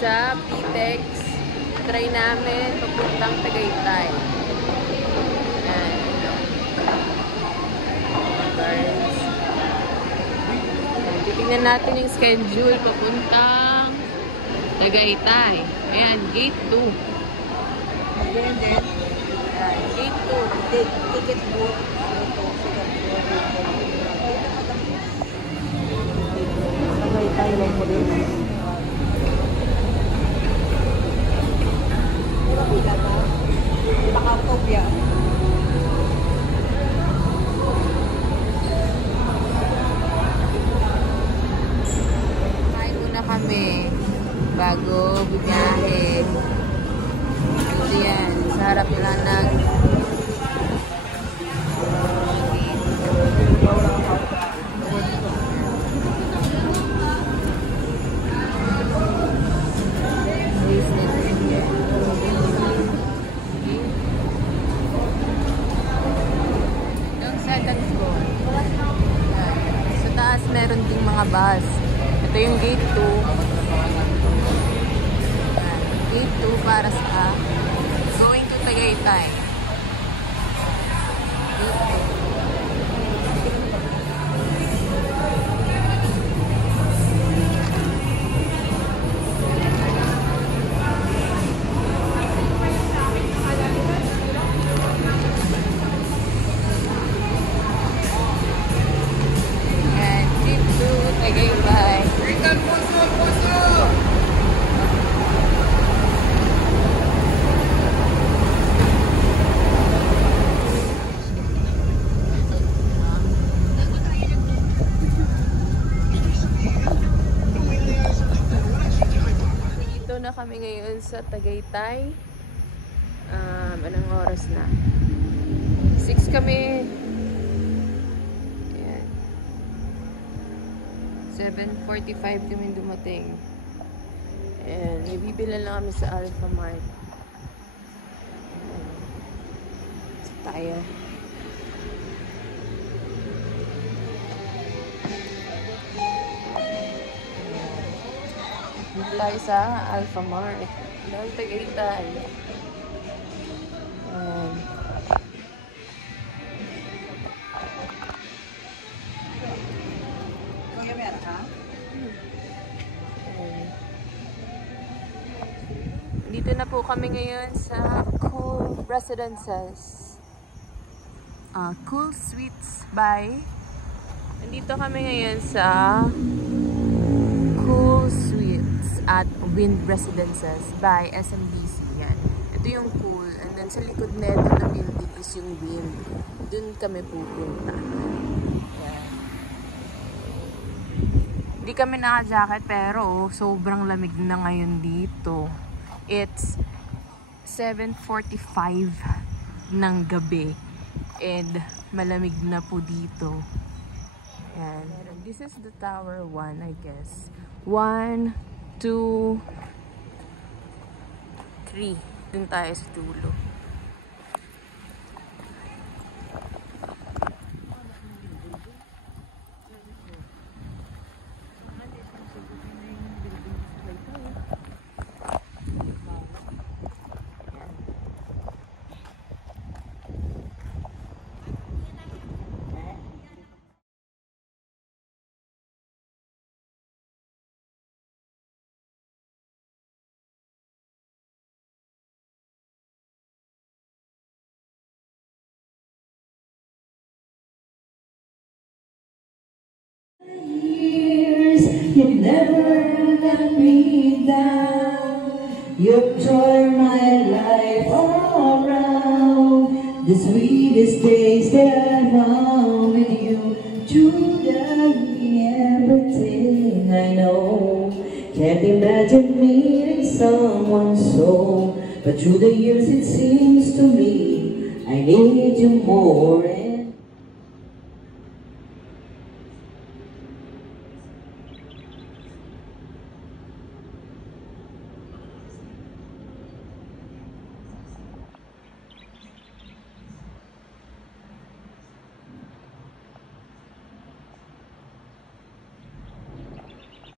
sa PTEX. Try namin papuntang Tagaytay. Ayan. Guys. Titingnan natin yung schedule papuntang Tagaytay. Ayan, gate 2. Ayan, Gate 2. Ticket book. Tagaytay lang mo rin. Pila na. Nakakopya. Kain muna kami bago bumiyahe. Ito yan. Sa harap nila ng meron ding mga bus. Ito yung gate 2. Gate 2 para sa going to Tagaytay. Gate 2. Tagaytay. Dito na kami ngayon sa Tagaytay. Anong oras na? 6 kami. 7:45 kami dumating. And ibibila lang kami sa Alpha Mart. So, tayo. Dito tayo sa Alpha Mart. Ng Tagaytay. Dito na po kami ngayon sa Cool Residences. Cool Suites by... Nandito kami ngayon sa Cool Suites at Wind Residences by SMBC. Yan. Ito yung pool. And then sa likod nito na building is yung Wind. Dun kami pupunta. Yan. Hindi kami naka-jacket pero sobrang lamig na ngayon dito. It's 7:45 ng gabi and malamig na po dito. Yan. This is the Tower 1, I guess. 1, 2, 3. Dun tayo sa dulo. You never let me down. You turn my life all around. The sweetest days that I found with you. True that everything I know. Can't imagine meeting someone so. But through the years it seems to me I need you more.